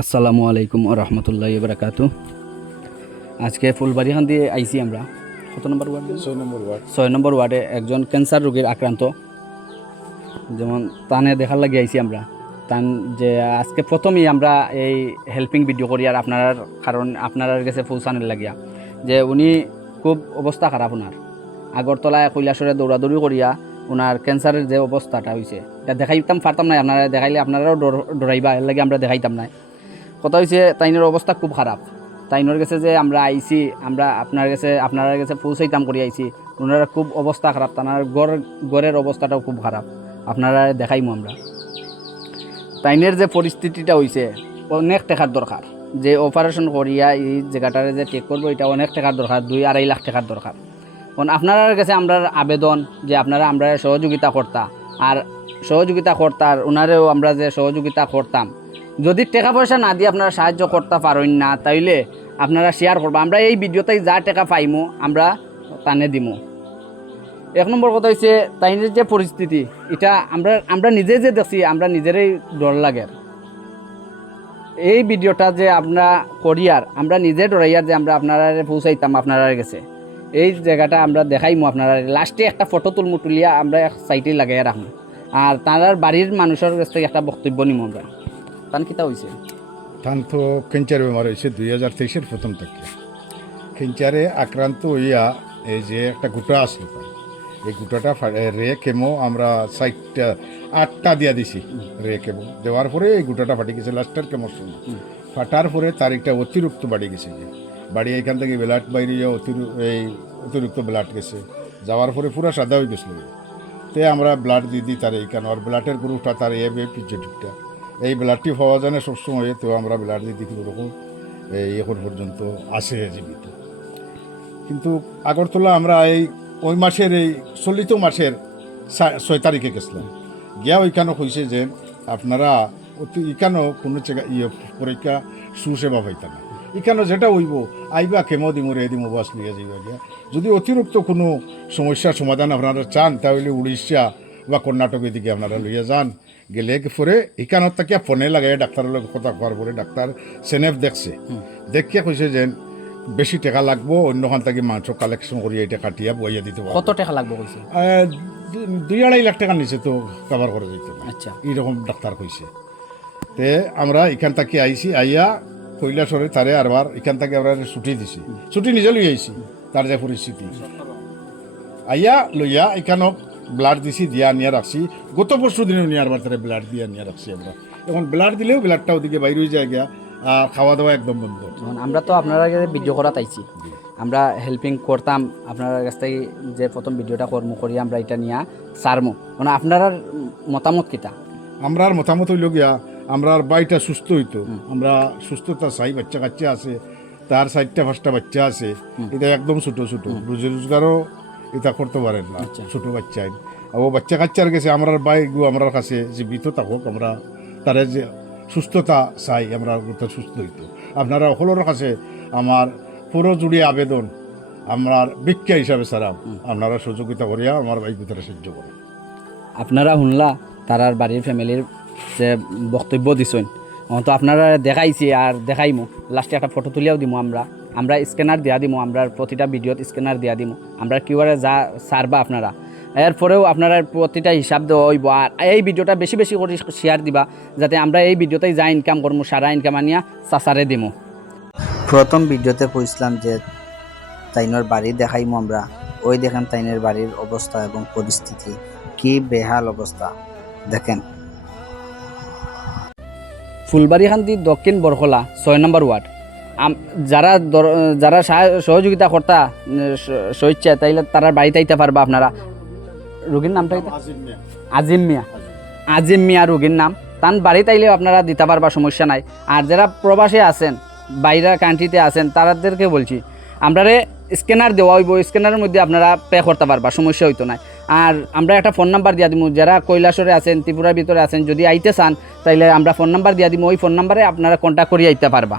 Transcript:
আসসালামু আলাইকুম ওয়া রাহমাতুল্লাহি ওয়া বারাকাতুহু। আজকে ফুলবাড়িখান দিয়ে আইছি আমরা। কত নম্বর ওয়ার্ড? 6 নম্বর ওয়ার্ডে একজন ক্যান্সার রোগীর আক্রান্ত, যেমন তানে দেখার লাগি আইছি আমরা। তান যে আজকে প্রথমেই আমরা এই হেল্পিং ভিডিও করি আর আপনার কাছে পৌঁছানোর লাগিয়া যে উনি খুব অবস্থা খারাপ। ওনার আগরতলায় কৈলাসরে দৌড়াদৌড়ি করিয়া ওনার ক্যান্সারের যে অবস্থাটা হয়েছে এটা দেখাইতাম পারতাম না। আপনারা দেখাইলে আপনারাও ডরাইবা, এর লাগে আমরা দেখাইতাম না। কথা হয়েছে তাইনের অবস্থা খুব খারাপ। তাইনের কাছে যে আমরা আইছি, আমরা আপনার কাছে পৌঁছাইতাম করি আইছি। ওনারা খুব অবস্থা খারাপ, তার গড়ের অবস্থাটাও খুব খারাপ। আপনারা দেখাইমু আমরা। তাইনের যে পরিস্থিতিটা হয়েছে অনেক টাকার দরকার। যে অপারেশন করিয়া এই জায়গাটারে যে টেক করবো এটা অনেক টাকার দরকার, 2-2.5 লাখ টাকার দরকার। কারণ আপনার কাছে আমরা আবেদন যে আপনারা আমরা সহযোগিতা করতার ওনারেও আমরা যে সহযোগিতা করতাম। যদি টাকা পয়সা না দিয়ে আপনারা সাহায্য করতে পারেন না, তাইলে আপনারা শেয়ার করবো। আমরা এই ভিডিওতে যা টাকা পাইমো আমরা টানে দিমু। 1 নম্বর কথা হচ্ছে তাইনের যে পরিস্থিতি এটা আমরা নিজে যে দেখছি, আমরা নিজেরই ডর লাগে। এই ভিডিওটা যে আমরা করিয়ার আমরা নিজে ডরাইয়ার যে আমরা আপনারা পৌঁছাইতাম আপনারা গেছে এই জায়গাটা আমরা দেখাইমু। আপনারা লাস্টে একটা ফটো তুলিয়া আমরা এক সাইটে লাগাইয়া রাখবো। আর তার বাড়ির মানুষের কাছ থেকে একটা বক্তব্য নিম আমরা। তান কিতা হয়েছে? তান তো ক্যান্সার বেমার হয়েছে 2023-এর প্রথম থেকে। ক্যান্সারে আক্রান্ত হইয়া এই যে একটা গুটা আসলো, এই গুটাটা রে কেমো আমরা 8টা দিয়া দিছি। রে কেমো দেওয়ার পরে এই গুটাটা ফাটি গেছে লাস্টের কেমোর সময়। ফাটার পরে তারিখটা অতিরিক্ত বাড়ি গেছে। বাড়ি এখান থেকে ব্লাড বাইরে অতিরিক্ত ব্লাড গেছে। যাওয়ার পরে পুরো সাদা হয়ে গেছিল। তে আমরা ব্লাড দিই তার এইখানে, আর ব্লাডের গ্রুপটা তার পিজিটিভটা এই ব্লাডটি পাওয়া যায় না সবসময়। তো আমরা ব্লাড দিই ওরকম এখন পর্যন্ত আসে জীবিত। কিন্তু আগরতলা আমরা ওই মাসের চলিত মাসের 6 তারিখে গেছিলাম। গিয়া ওইখানে কইছে যে আপনারা এখানেও কোনো পরীক্ষা সুসেবা পাইতাম না। এখানে যেটা হইব আইবা কেমো দিমো রে দিমো বাস নিয়ে যাইবা। গিয়া যদি অতিরিক্ত কোনো সমস্যার সমাধান আপনারা চান তাহলে উড়িষ্যা বা কর্ণাটক এদিকে আপনারা লইয়া যান। গেলে পরে এখানত তাকিয়া ফোনে লাগাই ডাক্তারের লোক কথা কওয়ার পরে ডাক্তার সেনেফ দেখছে, দেখিয়া কইছে যে বেশি টাকা লাগবো, অন্যখান থেকে মাংস কালেকশন করিয়া এটা কাটিয়া বইয়া দিতে পারবো। কত টাকা লাগবে কইছে? 2-2.5 লাখ টাকার নিচে তো কভার করে যেত না। আচ্ছা, এইরকম ডাক্তার কইছে। তে আমরা এখান থেকে আইছি, আইয়া কৈলাসরে তারে আরবার এখান থেকে আমরা ছুটি দিছি। ছুটি নিজে লই আইছি। তার যে পরিস্থিতি আইয়া লইয়া এখানে ব্লাড দিছি, দিয়া নিয়ে রাখছি। গত পরশু দিনেও নিয়ে আরবার তারা ব্লাড দিয়া নিয়ে রাখছি আমরা। এখন ব্লাড দিলেও ব্লাডটা ওদিকে বাইরে হয়ে যায় গিয়া, খাওয়া দাওয়া একদম বন্ধ। আমরা তো আপনার কাছে ভিডিও করা তাইছি, আমরা হেল্পিং করতাম আপনার কাছ থেকে। যে প্রথম ভিডিওটা করি আমরা এটা নিয়ে সারমো, মানে আপনার মতামত কিতা? আমরার মতামত হইল গিয়া আমরার বাইটা সুস্থ হইতো। আমরা সুস্থতা চাই। বাচ্চা কাচ্চা আছে, তার 4টা-5টা বাচ্চা আছে। এটা একদম ছোটো রুজি রোজগারও এটা করতে পারেন না। ছোটো বাচ্চাই ও বাচ্চা কাচ্চার গেছে আমরার বাইগু আমরার কাছে জীবিত থাকুক। আমরা তারা যে সুস্থতা চাই, আমরা সুস্থ হইতো। আপনারা সকলের কাছে আমার পুরো জুড়ে আবেদন, আমরা ভিক্ষা হিসাবে ছাড়া আপনারা সহযোগিতা করিয়া আমার বাইক তারা সাহায্য করে। আপনারা শুনলা তারার বাড়ির ফ্যামিলির যে বক্তব্য দিছেন, তো আপনারা দেখাইছি আর দেখাইমু। লাস্টে একটা ফটো তুলিয়াও দিমু। আমরা স্ক্যানার দিয়া দিমু, আমরা প্রতিটা ভিডিওত স্ক্যানার দিয়া দিমু। আমরা কিউআরে যা সারবা আপনারা, এরপরেও আপনারা প্রতিটা হিসাব দেওয়া হইব। আর এই ভিডিওটা বেশি বেশি করে শেয়ার দিবা, যাতে আমরা এই ভিডিওতেই যা ইনকাম করবো সারা ইনকাম আনিয়া চাচারে দিমু। প্রথম ভিডিওতে কইছিলাম যে তাইনের বাড়ি দেখাইমু আমরা। ওই দেখেন তাইনের বাড়ির অবস্থা এবং পরিস্থিতি কি বেহাল অবস্থা দেখেন। ফুলবাড়িখান্তি দক্ষিণ বরখলা 6 নম্বর ওয়ার্ড। যারা সহযোগিতা করতা স্বেচ্ছা তাইলে তারা বাড়িতে আইতে পারবা। আপনারা রোগীর নামটা আজিম মিয়া রোগীর নাম। তান বাড়িতে আইলেও আপনারা দিতে পারবা, সমস্যা নাই। আর যারা প্রবাসে আছেন, বাইরের কান্ট্রিতে আছেন, তাদেরকে বলছি আপনারা স্ক্যানার দেওয়া হইব। স্ক্যানারের মধ্যে আপনারা পে করতে পারবা, সমস্যা হইতো না। আর আমরা একটা ফোন নাম্বার দিয়া দিব। যারা কৈলাসরে আছেন, ত্রিপুরার ভিতরে আছেন, যদি আইতে চান তাইলে আমরা ফোন নাম্বার দিয়া দিব। ওই ফোন নাম্বারে আপনারা কন্ট্যাক্ট করিয়ে আইতে পারবা।